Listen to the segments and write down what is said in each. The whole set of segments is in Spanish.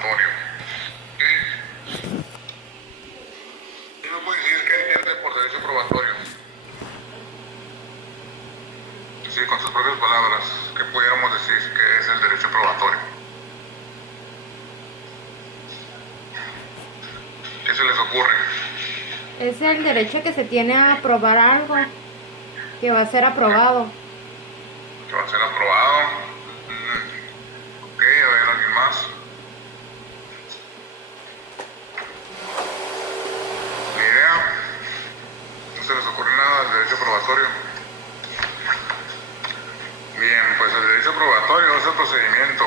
probatorio. ¿Qué me puede decir qué entiende por derecho probatorio? Sí, con sus propias palabras, ¿qué pudiéramos decir que es el derecho probatorio? ¿Qué se les ocurre? Es el derecho que se tiene a aprobar algo que va a ser aprobado. ¿Que va a ser aprobado? Ok, a ver, ¿alguien más? ¿Ni idea? ¿No se les ocurre nada del derecho probatorio? Bien, pues el derecho probatorio es el procedimiento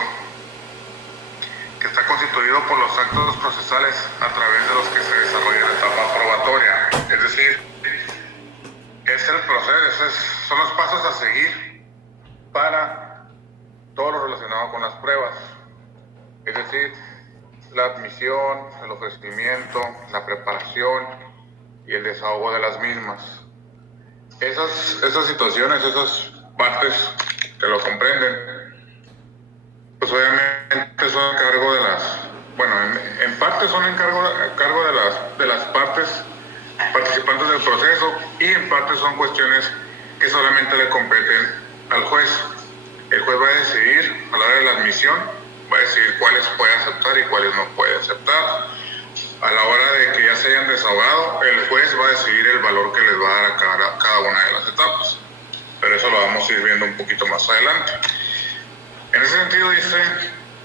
que está constituido por los actos procesales a través de los que se desarrolla la etapa probatoria. Es decir, es el proceso, son los pasos a seguir para todo lo relacionado con las pruebas. Es decir, la admisión, el ofrecimiento, la preparación y el desahogo de las mismas. Esas situaciones, esas partes que lo comprenden, pues obviamente son a cargo de las, bueno, en parte son a cargo de las partes participantes del proceso y en parte son cuestiones que solamente le competen al juez. El juez va a decidir a la hora de la admisión, va a decidir cuáles puede aceptar y cuáles no puede aceptar. A la hora de que ya se hayan desahogado, el juez va a decidir el valor que les va a dar a cada una de las etapas. Pero eso lo vamos a ir viendo un poquito más adelante. En ese sentido dice,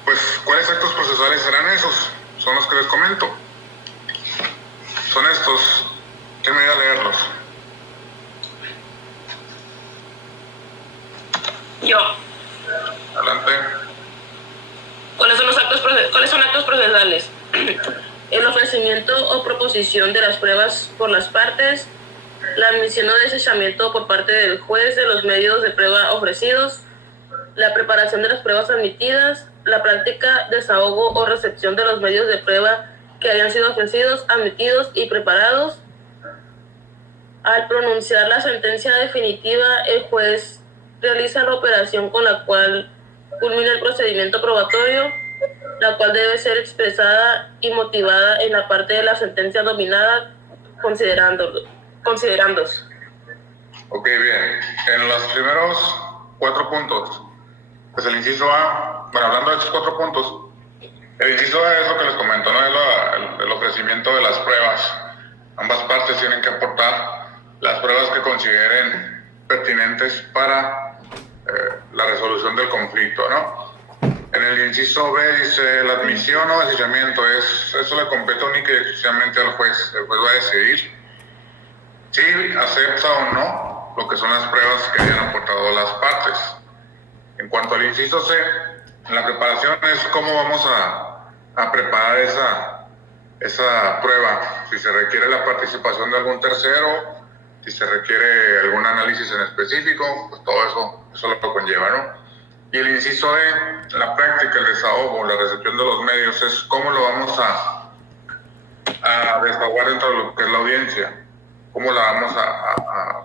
pues, ¿cuáles actos procesales serán esos? Son los que les comento. Son estos. ¿Quién me voy a leerlos? Yo. Adelante. ¿Cuáles son actos procesales? El ofrecimiento o proposición de las pruebas por las partes, la admisión o desechamiento por parte del juez de los medios de prueba ofrecidos, la preparación de las pruebas admitidas, la práctica, desahogo o recepción de los medios de prueba que hayan sido ofrecidos, admitidos y preparados. Al pronunciar la sentencia definitiva, el juez realiza la operación con la cual culmina el procedimiento probatorio, la cual debe ser expresada y motivada en la parte de la sentencia dominada, considerándose. Ok, bien. En los primeros 4 puntos, pues el inciso A, bueno, hablando de estos 4 puntos, el inciso A es lo que les comento, ¿no? Es el ofrecimiento de las pruebas. Ambas partes tienen que aportar las pruebas que consideren pertinentes para la resolución del conflicto, ¿no? En el inciso B dice, la admisión o desechamiento, eso le compete única y exclusivamente al juez. El juez va a decidir si acepta o no lo que son las pruebas que hayan aportado las partes. En cuanto al inciso C, en la preparación es cómo vamos a preparar esa prueba, si se requiere la participación de algún tercero, si se requiere algún análisis en específico, pues todo eso lo conlleva, ¿no? Y el inciso D, la práctica, el desahogo, la recepción de los medios, es cómo lo vamos a desahogar dentro de lo que es la audiencia, cómo la vamos a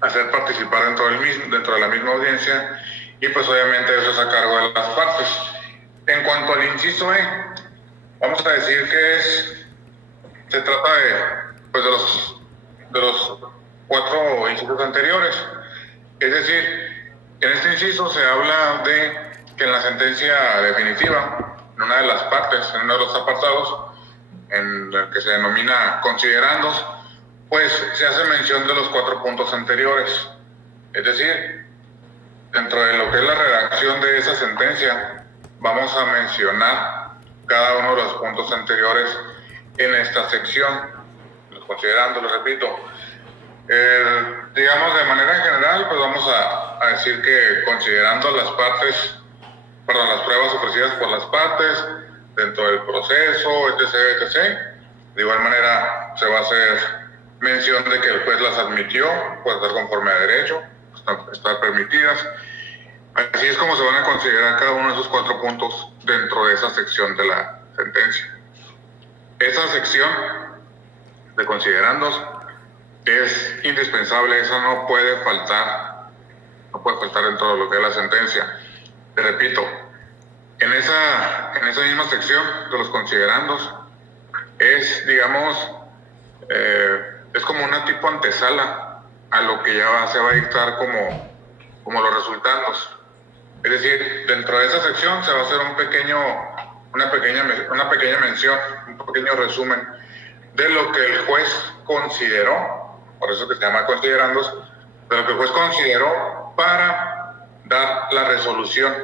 hacer participar dentro de la misma audiencia, y pues obviamente eso es a cargo de las partes. En cuanto al inciso E, vamos a decir que se trata pues de los 4 incisos anteriores. Es decir, en este inciso se habla de que en la sentencia definitiva, en una de las partes, en uno de los apartados, en el que se denomina considerandos, pues se hace mención de los 4 puntos anteriores. Es decir, dentro de lo que es la redacción de esa sentencia, vamos a mencionar cada uno de los puntos anteriores en esta sección, considerando, lo repito. Digamos, de manera general, pues vamos a decir que considerando las pruebas ofrecidas por las partes, dentro del proceso, etc. De igual manera, se va a hacer mención de que el juez las admitió, puede estar conforme a derecho, están permitidas. Así es como se van a considerar cada uno de esos 4 puntos dentro de esa sección de la sentencia. Esa sección de considerandos es indispensable, eso no puede faltar dentro de lo que es la sentencia. Te repito, en en esa misma sección de los considerandos es, digamos, es como una tipo antesala a lo que ya se va a dictar como los resultados. Es decir, dentro de esa sección se va a hacer una pequeña mención, un pequeño resumen de lo que el juez consideró, por eso que se llama considerandos, de lo que el juez consideró para dar la resolución.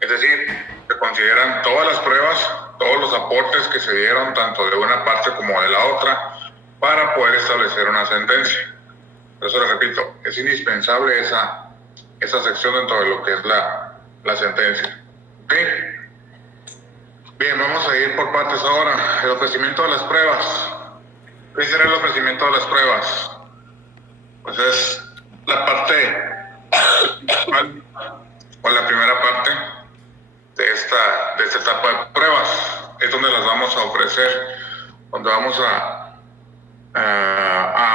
Es decir, se consideran todas las pruebas, todos los aportes que se dieron, tanto de una parte como de la otra, para poder establecer una sentencia. Por eso les repito, es indispensable esa sección dentro de lo que es la sentencia. ¿Ok? Bien, vamos a ir por partes ahora. El ofrecimiento de las pruebas. ¿Qué será el ofrecimiento de las pruebas? Pues es la parte principal, o la primera parte de esta etapa de pruebas. Es donde las vamos a ofrecer, donde vamos a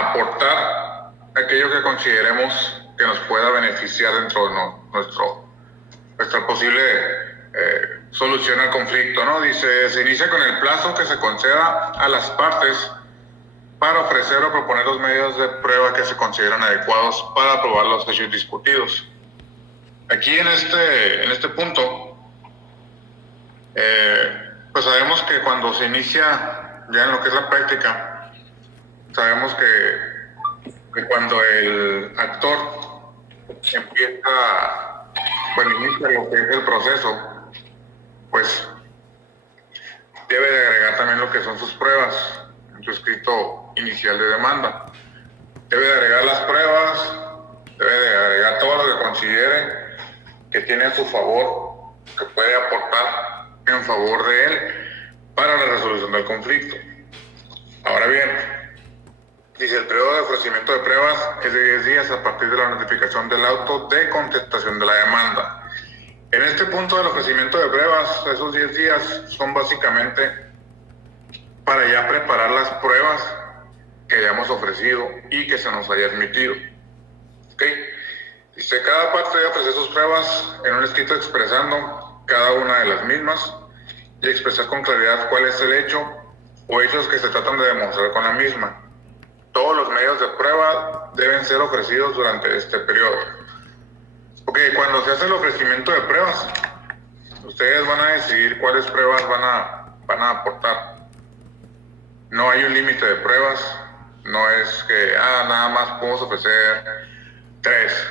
aportar aquello que consideremos que nos pueda beneficiar dentro de nuestra posible solución al conflicto, ¿no? Dice, se inicia con el plazo que se conceda a las partes para ofrecer o proponer los medios de prueba que se consideran adecuados para aprobar los hechos discutidos. Aquí en este punto, pues sabemos que cuando se inicia ya en lo que es la práctica, sabemos que cuando el actor inicia lo que es el proceso, pues debe de agregar también lo que son sus pruebas en su escrito inicial de demanda. Debe de agregar las pruebas, debe de agregar todo lo que considere que tiene a su favor, que puede aportar en favor de él para la resolución del conflicto. Ahora bien, dice, el periodo de ofrecimiento de pruebas es de 10 días a partir de la notificación del auto de contestación de la demanda. En este punto del ofrecimiento de pruebas, esos 10 días son básicamente para ya preparar las pruebas que hayamos ofrecido y que se nos haya admitido. ¿Ok? Dice, cada parte debe ofrecer sus pruebas en un escrito expresando cada una de las mismas y expresar con claridad cuál es el hecho o hechos que se tratan de demostrar con la misma. Todos los medios de prueba deben ser ofrecidos durante este periodo. Ok, cuando se hace el ofrecimiento de pruebas, ustedes van a decidir cuáles pruebas van a aportar. No hay un límite de pruebas, no es que nada más podemos ofrecer 3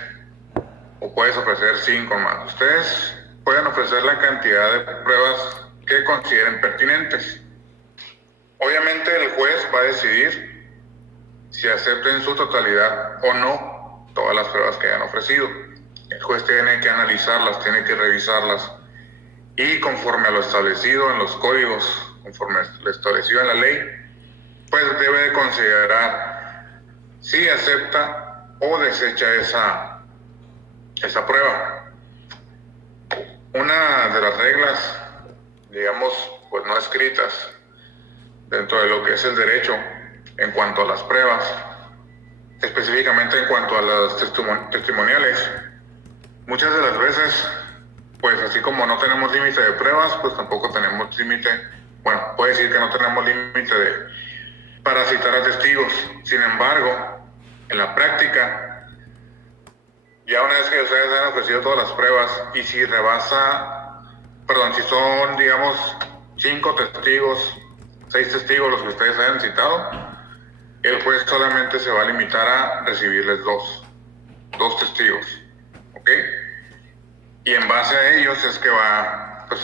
o puedes ofrecer 5 más. Ustedes pueden ofrecer la cantidad de pruebas que consideren pertinentes. Obviamente el juez va a decidir si acepta en su totalidad o no todas las pruebas que hayan ofrecido. El juez tiene que analizarlas, tiene que revisarlas y conforme a lo establecido en los códigos, conforme a lo establecido en la ley, pues debe de considerar si acepta o desecha esa prueba. Una de las reglas, digamos, pues no escritas dentro de lo que es el derecho en cuanto a las pruebas, específicamente en cuanto a las testimoniales, muchas de las veces, pues así como no tenemos límite de pruebas, pues tampoco tenemos límite, bueno, puede decir que no tenemos límite para citar a testigos. Sin embargo, en la práctica, ya una vez que ustedes han ofrecido todas las pruebas y si si son, digamos, 5 testigos, 6 testigos los que ustedes hayan citado, el juez solamente se va a limitar a recibirles dos testigos, ¿ok? Y en base a ellos es que va, pues,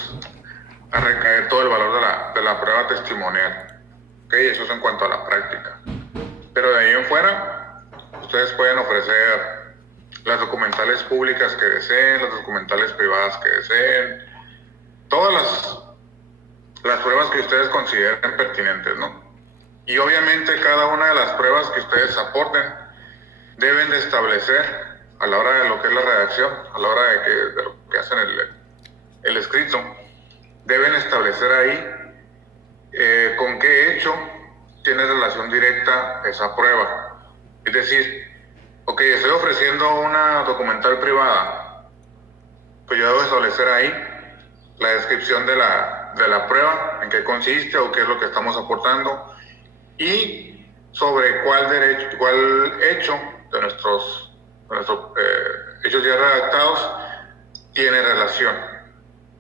a recaer todo el valor de la prueba testimonial, ¿ok? Eso es en cuanto a la práctica. Pero de ahí en fuera, ustedes pueden ofrecer las documentales públicas que deseen, las documentales privadas que deseen, todas las pruebas que ustedes consideren pertinentes, ¿no? Y obviamente cada una de las pruebas que ustedes aporten deben de establecer a la hora de lo que es la redacción, a la hora de lo que hacen el escrito, deben establecer ahí con qué hecho tiene relación directa esa prueba. Es decir, ok, estoy ofreciendo una documental privada, pues yo debo establecer ahí la descripción de la prueba, en qué consiste o qué es lo que estamos aportando, y sobre cuál hecho de nuestros hechos ya redactados tiene relación.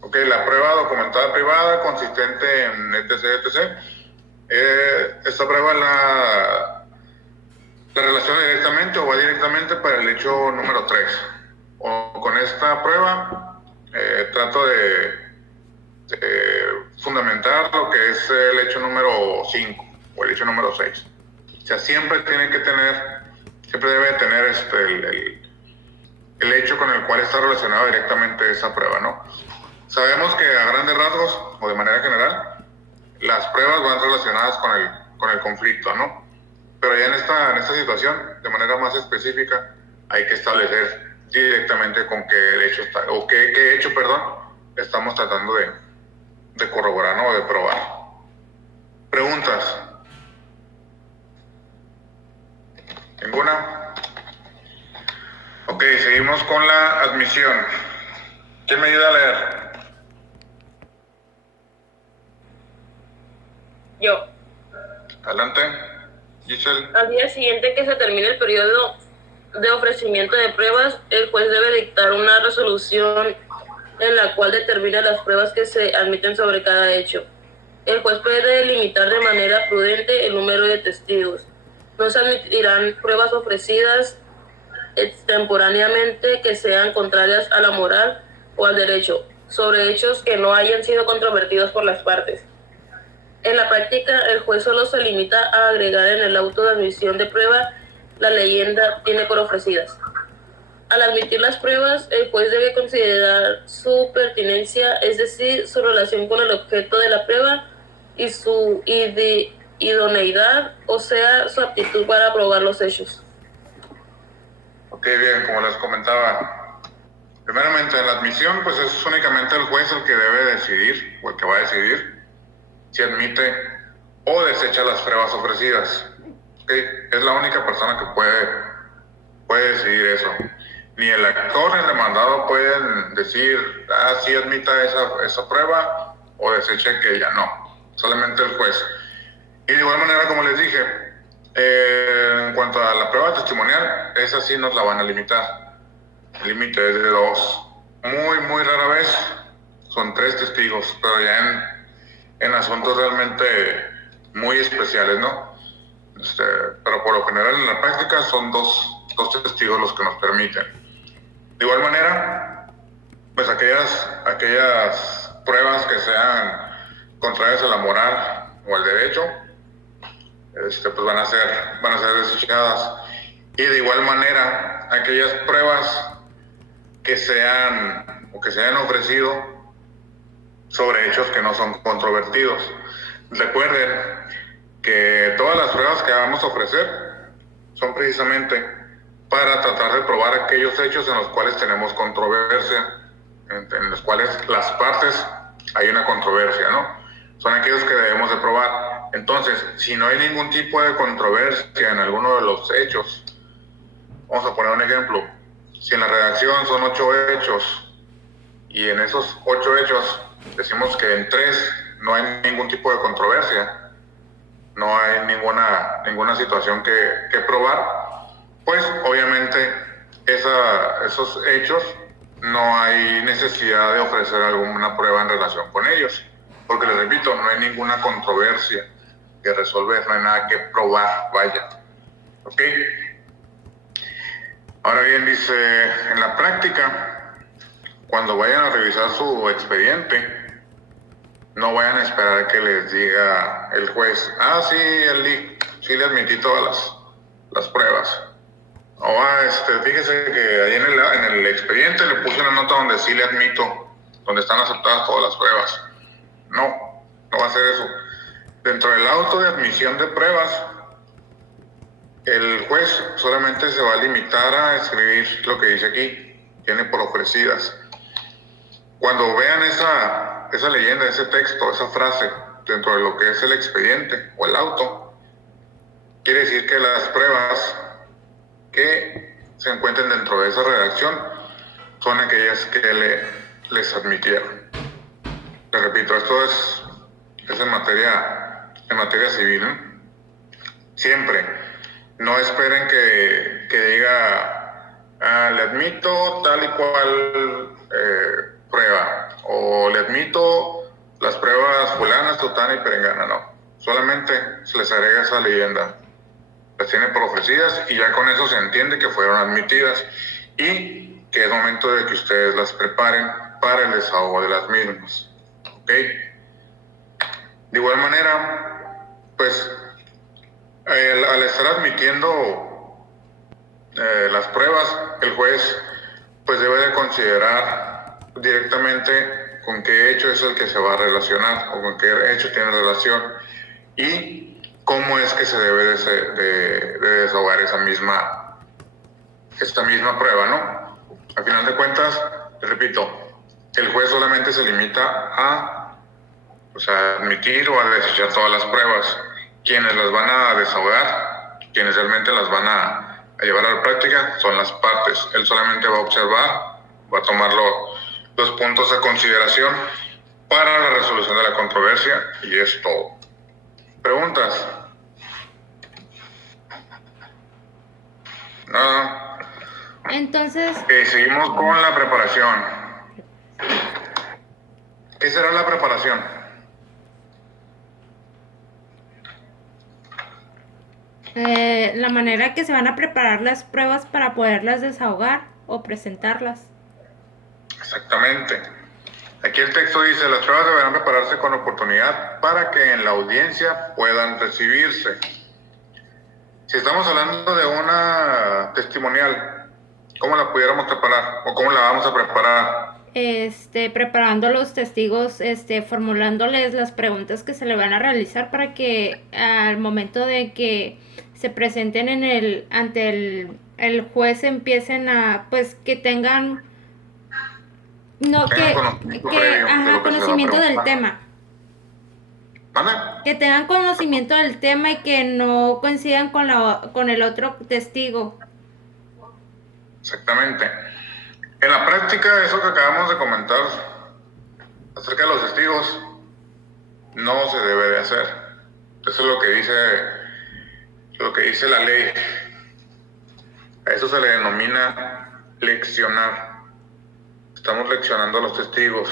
Okay, la prueba documentada privada consistente en etc. Esta prueba la relaciona directamente o va directamente para el hecho número 3. O con esta prueba trato de fundamentar lo que es el hecho número 5 o el hecho número 6. O sea, siempre debe tener el hecho con el cual está relacionado directamente esa prueba, ¿no? Sabemos que a grandes rasgos o de manera general las pruebas van relacionadas con el conflicto, ¿no? Pero ya en esta situación, de manera más específica, hay que establecer directamente con qué hecho estamos tratando de corroborar, ¿no? De probar. ¿Preguntas? ¿Ninguna? Ok, seguimos con la admisión. ¿Quién me ayuda a leer? Yo. Adelante, Giselle. Al día siguiente que se termine el periodo de ofrecimiento de pruebas, el juez debe dictar una resolución en la cual determina las pruebas que se admiten sobre cada hecho. El juez puede limitar de manera prudente el número de testigos. No se admitirán pruebas ofrecidas extemporáneamente que sean contrarias a la moral o al derecho, sobre hechos que no hayan sido controvertidos por las partes. En la práctica, el juez solo se limita a agregar en el auto de admisión de prueba la leyenda tiene por ofrecidas. Al admitir las pruebas, el juez debe considerar su pertinencia, es decir, su relación con el objeto de la prueba y su idoneidad, o sea, su aptitud para probar los hechos. Ok, bien, como les comentaba, primeramente en la admisión, pues es únicamente el juez el que debe decidir, o el que va a decidir, si admite o desecha las pruebas ofrecidas. Okay. Es la única persona que puede decidir eso. Ni el actor ni el demandado pueden decir, sí admita esa prueba o deseche que ella no. Solamente el juez. Y de igual manera, como les dije, en cuanto a la prueba testimonial, esa sí nos la van a limitar. El límite es de 2. Muy rara vez son 3 testigos, pero ya en asuntos realmente muy especiales, ¿no? Pero por lo general en la práctica son dos testigos los que nos permiten. De igual manera, pues aquellas pruebas que sean contrarias a la moral o al derecho, pues van a ser desechadas. Y de igual manera, aquellas pruebas que se hayan ofrecido sobre hechos que no son controvertidos. Recuerden que todas las pruebas que vamos a ofrecer son precisamente para tratar de probar aquellos hechos en los cuales tenemos controversia, en los cuales las partes hay una controversia, ¿no? Son aquellos que debemos de probar. Entonces, si no hay ningún tipo de controversia en alguno de los hechos, vamos a poner un ejemplo. Si en la redacción son 8 hechos y en esos 8 hechos decimos que en 3 no hay ningún tipo de controversia, no hay ninguna situación que probar, pues obviamente esos hechos no hay necesidad de ofrecer alguna prueba en relación con ellos, porque les repito, no hay ninguna controversia que resolver, no hay nada que probar, vaya. ¿Ok? Ahora bien, dice, en la práctica, cuando vayan a revisar su expediente, no vayan a esperar que les diga el juez, sí le admití todas las pruebas. O fíjese que ahí en el expediente le puse una nota donde sí le admito, donde están aceptadas todas las pruebas. No va a ser eso. Dentro del auto de admisión de pruebas, el juez solamente se va a limitar a escribir lo que dice aquí, tiene por ofrecidas. Cuando vean esa leyenda, ese texto, esa frase dentro de lo que es el expediente o el auto, quiere decir que las pruebas que se encuentren dentro de esa redacción son aquellas que les admitieron. repito, esto es en materia civil, ¿no? Siempre, no esperen que diga, le admito tal y cual prueba, o le admito las pruebas fulanas, tutana y perengana, no. Solamente se les agrega esa leyenda. Las tiene por ofrecidas y ya con eso se entiende que fueron admitidas y que es momento de que ustedes las preparen para el desahogo de las mismas. ¿Ok? De igual manera, pues al estar admitiendo las pruebas, el juez pues debe de considerar directamente con qué hecho es el que se va a relacionar o con qué hecho tiene relación y cómo es que se debe de desahogar esta misma prueba, ¿no? Al final de cuentas, repito, el juez solamente se limita a admitir o a desechar todas las pruebas. Quienes las van a desahogar, quienes realmente las van a llevar a la práctica, son las partes. Él solamente va a observar, va a tomar los puntos a consideración para la resolución de la controversia y es todo. ¿Preguntas? No. Entonces, Seguimos con la preparación. ¿Qué será la preparación? la manera que se van a preparar las pruebas para poderlas desahogar o presentarlas. Exactamente. Aquí el texto dice, las pruebas deberán prepararse con oportunidad para que en la audiencia puedan recibirse. Si estamos hablando de una testimonial, ¿cómo la pudiéramos preparar? ¿O cómo la vamos a preparar? Preparando a los testigos, formulándoles las preguntas que se le van a realizar para que al momento de que se presenten ante el juez empiecen a, pues, que tengan conocimiento del tema. ¿Vale? Que tengan conocimiento del tema y que no coincidan con el otro testigo. Exactamente. En la práctica, eso que acabamos de comentar acerca de los testigos no se debe de hacer. Eso es lo que dice la ley. A eso se le denomina leccionar. Estamos leccionando a los testigos.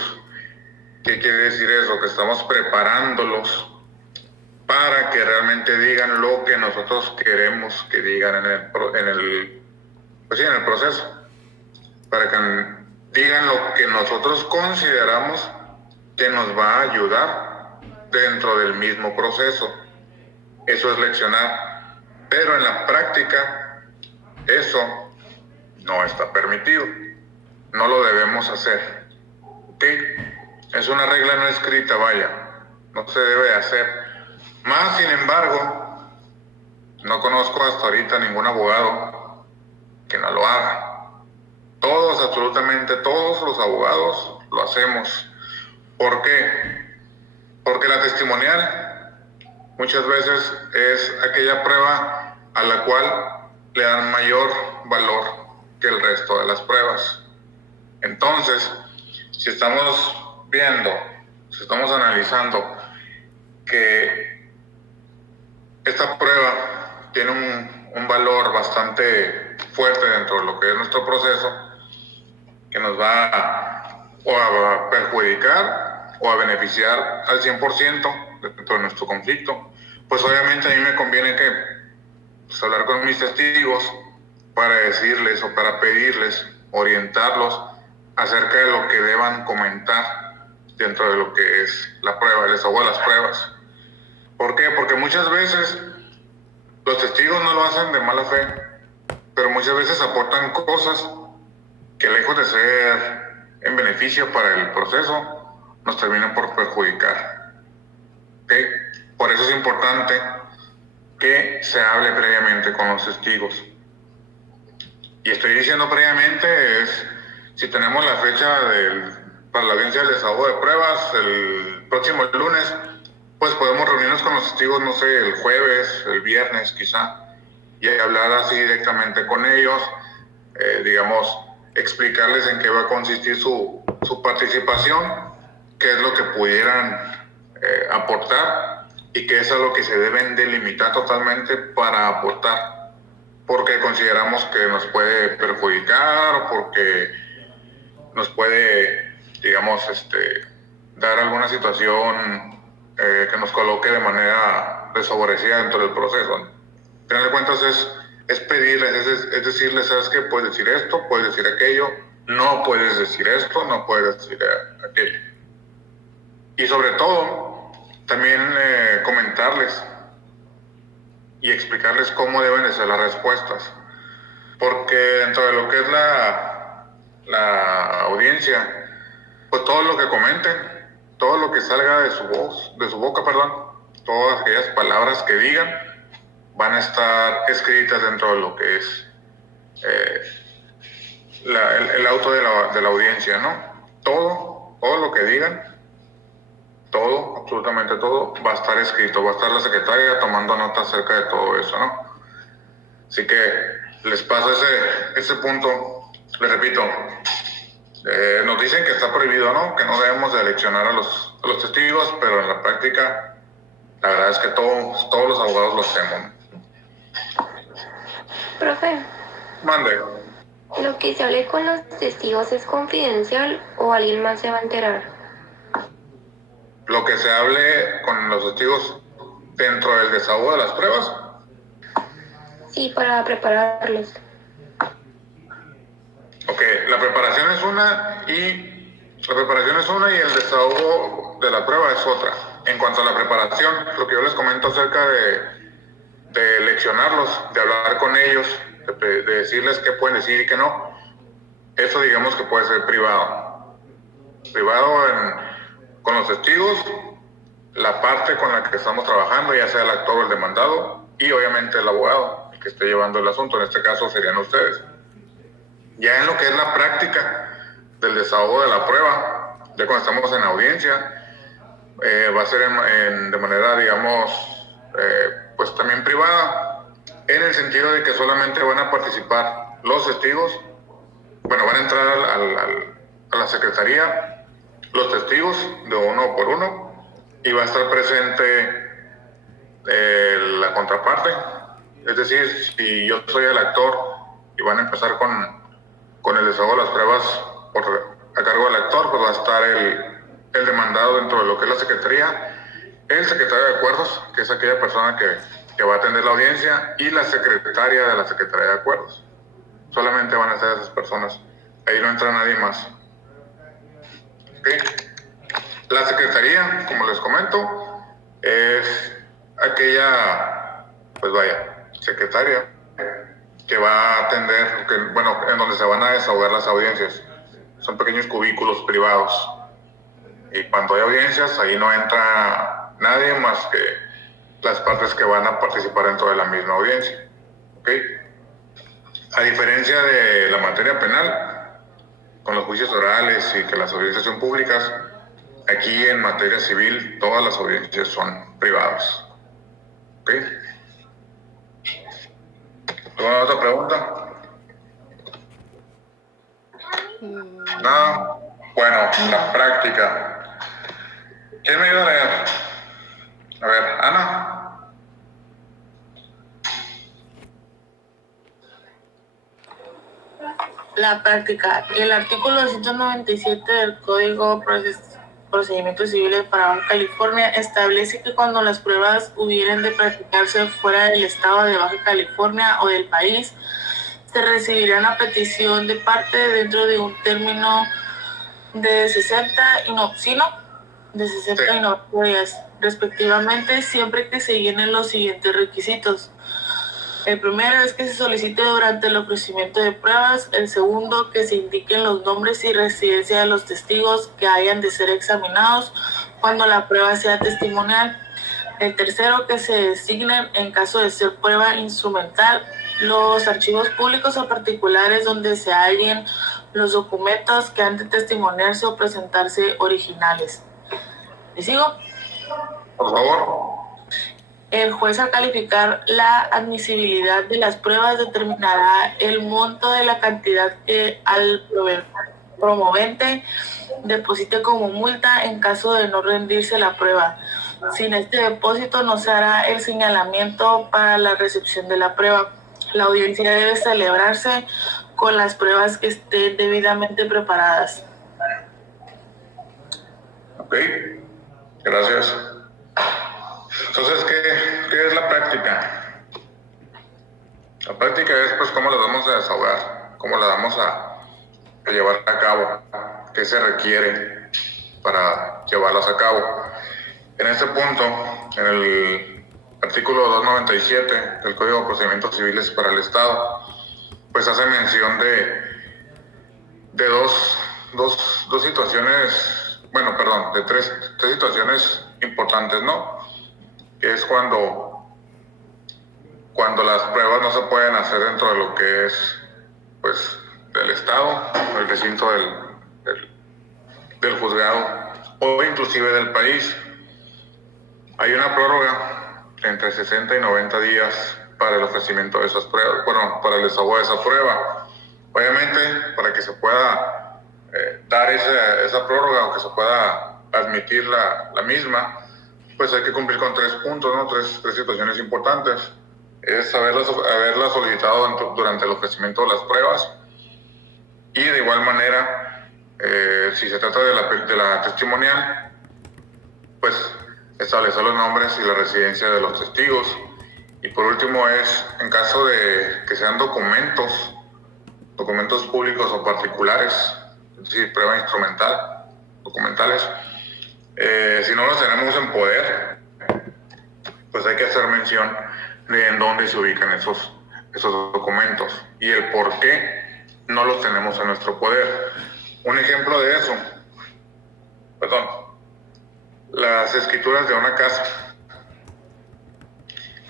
¿Qué quiere decir eso? Que estamos preparándolos para que realmente digan lo que nosotros queremos que digan en el proceso. Para que digan lo que nosotros consideramos que nos va a ayudar dentro del mismo proceso. Eso es leccionar. Pero en la práctica, eso no está permitido. No lo debemos hacer. ¿Ok? Es una regla no escrita, vaya. No se debe hacer. Más, sin embargo, no conozco hasta ahorita ningún abogado que no lo haga. Todos, absolutamente todos los abogados lo hacemos. ¿Por qué? Porque la testimonial muchas veces es aquella prueba a la cual le dan mayor valor que el resto de las pruebas. Entonces, si estamos analizando que esta prueba tiene un valor bastante fuerte dentro de lo que es nuestro proceso, que nos va o a perjudicar o a beneficiar al 100% dentro de nuestro conflicto, pues obviamente a mí me conviene hablar con mis testigos para decirles o para pedirles, orientarlos acerca de lo que deban comentar dentro de lo que es la prueba, el desahogo de las pruebas. ¿Por qué? Porque muchas veces los testigos no lo hacen de mala fe, pero muchas veces aportan cosas que lejos de ser en beneficio para el proceso, nos terminan por perjudicar. ¿Okay? Por eso es importante que se hable previamente con los testigos. Y estoy diciendo previamente si tenemos la fecha para la audiencia del desahogo de pruebas el próximo lunes, pues podemos reunirnos con los testigos, no sé, el jueves, el viernes quizá, y hablar así directamente con ellos, explicarles en qué va a consistir su participación qué es lo que pudieran aportar y qué es a lo que se deben delimitar totalmente para aportar, porque consideramos que nos puede perjudicar o porque nos puede, digamos, dar alguna situación que nos coloque de manera desfavorecida dentro del proceso. Al final de cuentas es pedirles, es decirles, ¿sabes qué? Puedes decir esto, puedes decir aquello, no puedes decir esto, no puedes decir aquello. Y sobre todo, también comentarles y explicarles cómo deben de ser las respuestas. Porque dentro de lo que es la audiencia, pues todo lo que comenten, todo lo que salga de su boca, todas aquellas palabras que digan, van a estar escritas dentro de lo que es el auto de la audiencia, ¿no? Todo lo que digan, todo, absolutamente todo, va a estar escrito, va a estar la secretaria tomando nota acerca de todo eso, ¿no? Así que les paso ese punto, les repito, nos dicen que está prohibido, ¿no? Que no debemos de aleccionar a los testigos, pero en la práctica, la verdad es que todos los abogados lo hacemos. Profe, Mande. ¿lo que se hable con los testigos es confidencial o alguien más se va a enterar? Lo que se hable con los testigos dentro del desahogo de las pruebas. Sí, para prepararlos. Ok, la preparación es una y el desahogo de la prueba es otra. En cuanto a la preparación, lo que yo les comento acerca de leccionarlos, de hablar con ellos, de decirles qué pueden decir y qué no, eso digamos que puede ser privado. Con los testigos, la parte con la que estamos trabajando, ya sea el actor o el demandado, y obviamente el abogado, el que esté llevando el asunto, en este caso serían ustedes. Ya en lo que es la práctica del desahogo de la prueba, ya cuando estamos en audiencia, va a ser de manera, digamos, pues también privada, en el sentido de que solamente van a participar los testigos, bueno, van a entrar a la secretaría los testigos de uno por uno y va a estar presente la contraparte, es decir, si yo soy el actor y van a empezar con el desahogo de las pruebas a cargo del actor, pues va a estar el demandado dentro de lo que es la secretaría, el secretario de acuerdos, que es aquella persona que va a atender la audiencia, y la secretaria de la Secretaría de Acuerdos. Solamente van a estar esas personas. Ahí no entra nadie más. ¿Okay? La secretaría, como les comento, es aquella, pues vaya, secretaria que va a atender, en donde se van a desahogar las audiencias. Son pequeños cubículos privados. Y cuando hay audiencias, ahí no entra nadie más que las partes que van a participar dentro de la misma audiencia. ¿Okay? A diferencia de la materia penal, con los juicios orales y que las audiencias son públicas, aquí en materia civil todas las audiencias son privadas. ¿Okay? ¿Alguna otra pregunta? No. Bueno, la práctica. ¿Quién me ayuda a leer? A ver, Ana. La práctica. El artículo 297 del Código Procedimientos Civiles para Baja California establece que cuando las pruebas hubieran de practicarse fuera del estado de Baja California o del país, se recibirá una petición de parte dentro de un término de 60 y 90 días, respectivamente, siempre que se llenen los siguientes requisitos. El primero es que se solicite durante el ofrecimiento de pruebas. El segundo, que se indiquen los nombres y residencia de los testigos que hayan de ser examinados cuando la prueba sea testimonial. El tercero, que se designen, en caso de ser prueba instrumental, los archivos públicos o particulares donde se hallen los documentos que han de testimoniarse o presentarse originales. ¿Le sigo? Por favor. El juez, al calificar la admisibilidad de las pruebas, determinará el monto de la cantidad que al proveedor promovente deposite como multa en caso de no rendirse la prueba. Sin este depósito no se hará el señalamiento para la recepción de la prueba. La audiencia debe celebrarse con las pruebas que estén debidamente preparadas. Ok, gracias. Entonces, ¿qué es la práctica? La práctica es pues cómo la vamos a desahogar, cómo la vamos a llevar a cabo, qué se requiere para llevarlas a cabo. En este punto, en el artículo 297 del Código de Procedimientos Civiles para el Estado, pues hace mención de dos situaciones, de tres situaciones importantes, ¿no? Que es cuando las pruebas no se pueden hacer dentro de lo que es, pues, del Estado, el recinto del juzgado o inclusive del país. Hay una prórroga entre 60 y 90 días para el ofrecimiento de esas pruebas, para el desahogo de esa prueba. Obviamente, para que se pueda dar esa prórroga o que se pueda admitir la misma, pues hay que cumplir con 3 puntos, ¿no? Tres situaciones importantes. Es haberla solicitado durante el ofrecimiento de las pruebas y de igual manera, si se trata de la testimonial, pues establecer los nombres y la residencia de los testigos. Y por último es, en caso de que sean documentos públicos o particulares, es decir, prueba instrumental, documentales, si no los tenemos en poder, pues hay que hacer mención de en dónde se ubican esos documentos y el por qué no los tenemos en nuestro poder. Un ejemplo de eso, las escrituras de una casa.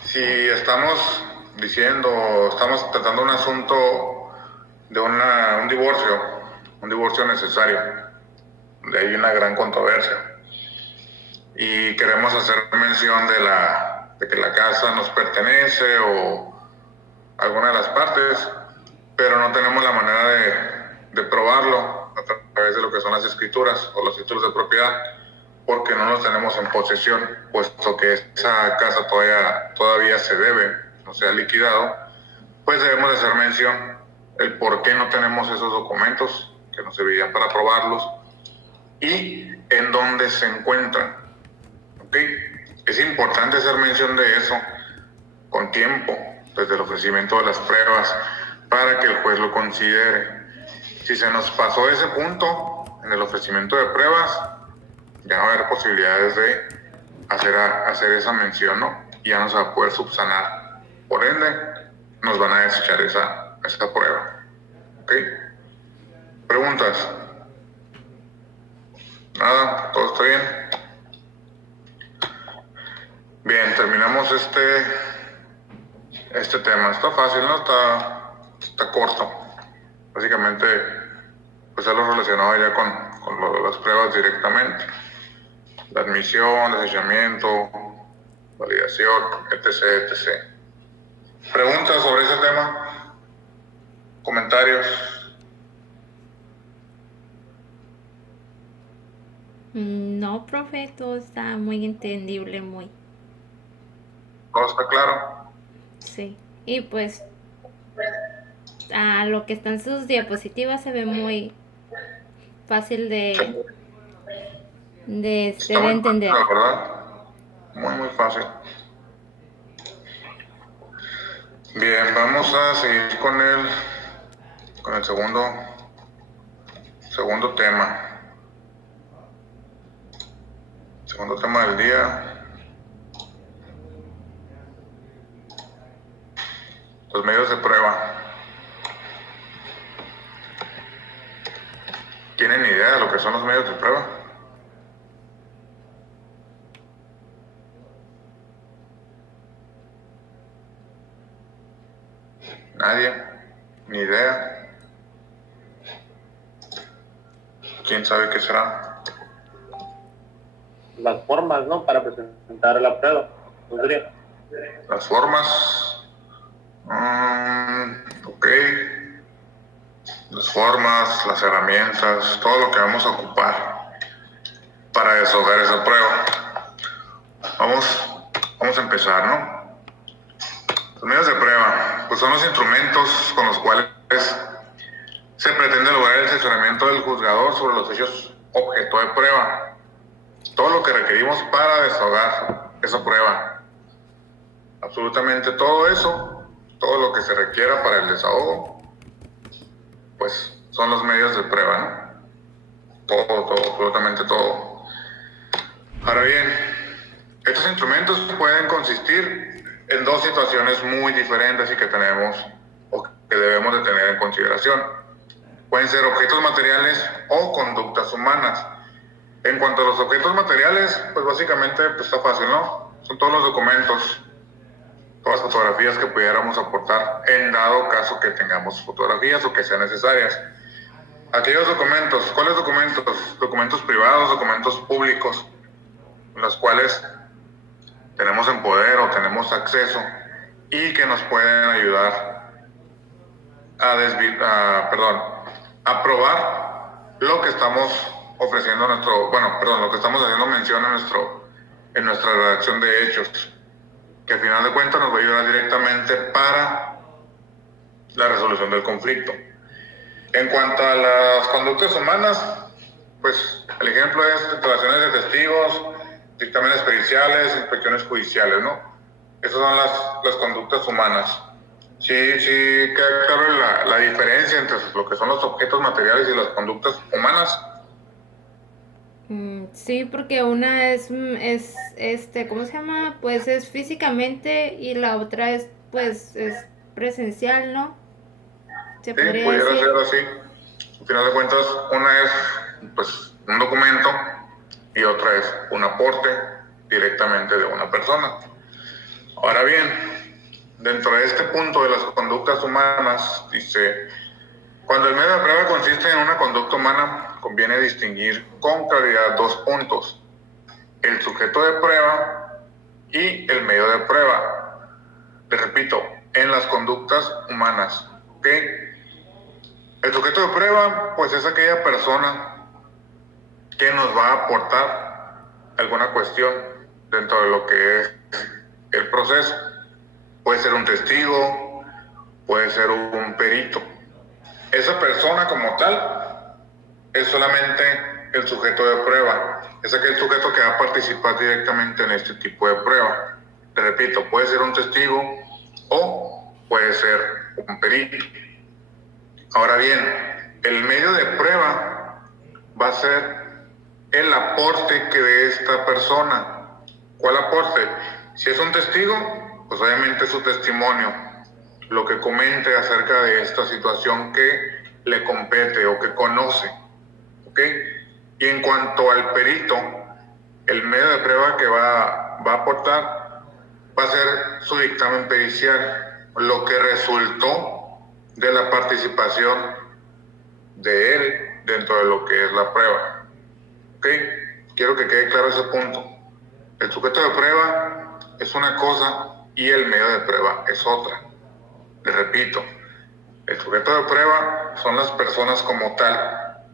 Si estamos tratando un asunto de un divorcio necesario, donde hay una gran controversia, y queremos hacer mención de que la casa nos pertenece o alguna de las partes, pero no tenemos la manera de probarlo a través de lo que son las escrituras o los títulos de propiedad, porque no los tenemos en posesión, puesto que esa casa todavía se debe, no se ha liquidado, pues debemos de hacer mención el por qué no tenemos esos documentos que nos servirían para probarlos y en dónde se encuentran. ¿Okay? Es importante hacer mención de eso con tiempo, desde el ofrecimiento de las pruebas, para que el juez lo considere. Si se nos pasó ese punto en el ofrecimiento de pruebas, ya no va a haber posibilidades de hacer esa mención, ¿no? Y ya no se va a poder subsanar. Por ende, nos van a desechar esa prueba. ¿Ok? ¿Preguntas? Nada, todo está bien. Bien, terminamos este tema. Está fácil, ¿no? Está corto. Básicamente, pues es lo relacionado ya con las pruebas directamente. La admisión, desechamiento, validación, etc. ¿Preguntas sobre ese tema? ¿Comentarios? No, profe, todo está muy entendible, muy. ¿Todo está claro? Sí. Y pues, a lo que están sus diapositivas se ve muy fácil de Está muy entender. fácil, ¿verdad? Muy fácil. Bien, vamos a seguir con el segundo tema. Segundo tema del día. Los medios de prueba. ¿Tienen idea de lo que son los medios de prueba? Nadie, ni idea. ¿Quién sabe qué será? Las formas, ¿no? Para presentar la prueba. ¿Podría? Las formas. Ok. las formas, las herramientas, todo lo que vamos a ocupar para deshogar esa prueba. Vamos a empezar, ¿no? Los medios de prueba, pues son los instrumentos con los cuales se pretende lograr el asesoramiento del juzgador sobre los hechos objeto de prueba. Todo lo que requerimos para desahogar esa prueba. Absolutamente todo eso, todo lo que se requiera para el desahogo, pues son los medios de prueba, ¿no? Todo, absolutamente todo. Ahora bien, estos instrumentos pueden consistir en dos situaciones muy diferentes y que tenemos o que debemos de tener en consideración. Pueden ser objetos materiales o conductas humanas. En cuanto a los objetos materiales, pues básicamente pues está fácil, ¿no? Son todos los documentos, todas las fotografías que pudiéramos aportar en dado caso que tengamos fotografías o que sean necesarias. Aquellos documentos, ¿cuáles documentos? Documentos privados, documentos públicos, los cuales tenemos en poder o tenemos acceso y que nos pueden ayudar a probar lo que estamos ofreciendo lo que estamos haciendo mención en nuestra redacción de hechos, que al final de cuentas nos va a ayudar directamente para la resolución del conflicto. En cuanto a las conductas humanas, pues el ejemplo es declaraciones de testigos, dictámenes periciales, inspecciones judiciales, ¿no? Esas son las conductas humanas. Sí queda claro la diferencia entre lo que son los objetos materiales y las conductas humanas. Sí, porque una es ¿cómo se llama? Pues es físicamente y la otra es, pues, es presencial, ¿no? Se Sí, podría pudiera decir. ser así. Al final de cuentas, una es pues un documento y otra es un aporte directamente de una persona. Ahora bien, dentro de este punto de las conductas humanas, dice, cuando el medio de prueba consiste en una conducta humana, conviene distinguir con claridad dos puntos: el sujeto de prueba y el medio de prueba. Les repito, en las conductas humanas, ¿ok? El sujeto de prueba, pues es aquella persona que nos va a aportar alguna cuestión dentro de lo que es el proceso. Puede ser un testigo, puede ser un perito. Esa persona como tal es solamente el sujeto de prueba. Es aquel sujeto que va a participar directamente en este tipo de prueba. Te repito, puede ser un testigo o puede ser un perito. Ahora bien, el medio de prueba va a ser el aporte que dé esta persona. ¿Cuál aporte? Si es un testigo, pues obviamente su testimonio, lo que comente acerca de esta situación que le compete o que conoce, ¿ok? Y en cuanto al perito, el medio de prueba que va a aportar va a ser su dictamen pericial, lo que resultó de la participación de él dentro de lo que es la prueba. ¿Ok? Quiero que quede claro ese punto. El sujeto de prueba es una cosa y el medio de prueba es otra. Les repito, el sujeto de prueba son las personas como tal.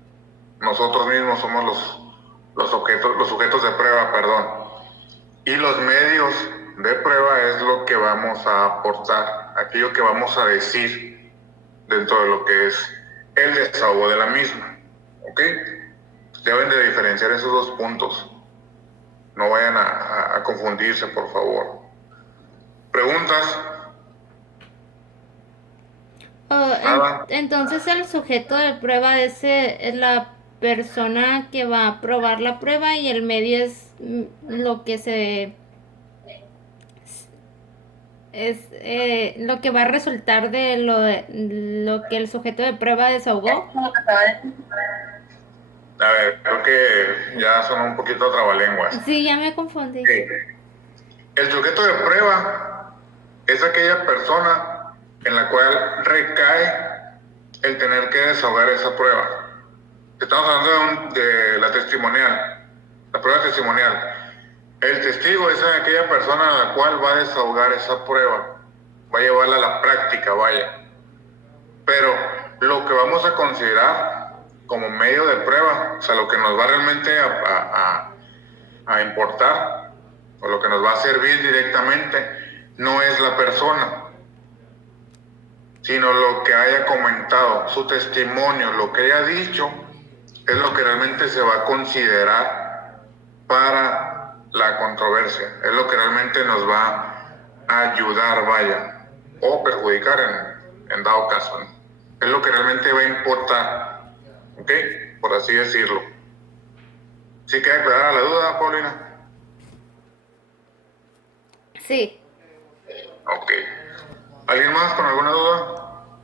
Nosotros mismos somos los sujetos de prueba, perdón. Y los medios de prueba es lo que vamos a aportar, aquello que vamos a decir dentro de lo que es el desahogo de la misma. ¿Ok? Deben de diferenciar esos dos puntos. No vayan a confundirse, por favor. ¿Preguntas? Nada. Entonces el sujeto de prueba es la persona que va a probar la prueba y el medio es lo que lo que va a resultar de lo que el sujeto de prueba desahogó. A ver, creo que ya son un poquito trabalenguas. Sí, ya me confundí. Sí. El sujeto de prueba es aquella persona en la cual recae el tener que desahogar esa prueba. Estamos hablando de la testimonial, la prueba testimonial. El testigo es aquella persona a la cual va a desahogar esa prueba, va a llevarla a la práctica, vaya. Pero lo que vamos a considerar como medio de prueba, o sea, lo que nos va realmente a importar, o lo que nos va a servir directamente, no es la persona, sino lo que haya comentado, su testimonio, lo que haya dicho, es lo que realmente se va a considerar para la controversia, es lo que realmente nos va a ayudar, vaya, o perjudicar en dado caso, ¿no? Es lo que realmente va a importar, ¿ok? Por así decirlo. ¿Sí queda clara la duda, Paulina? Sí. Ok. ¿Alguien más con alguna duda?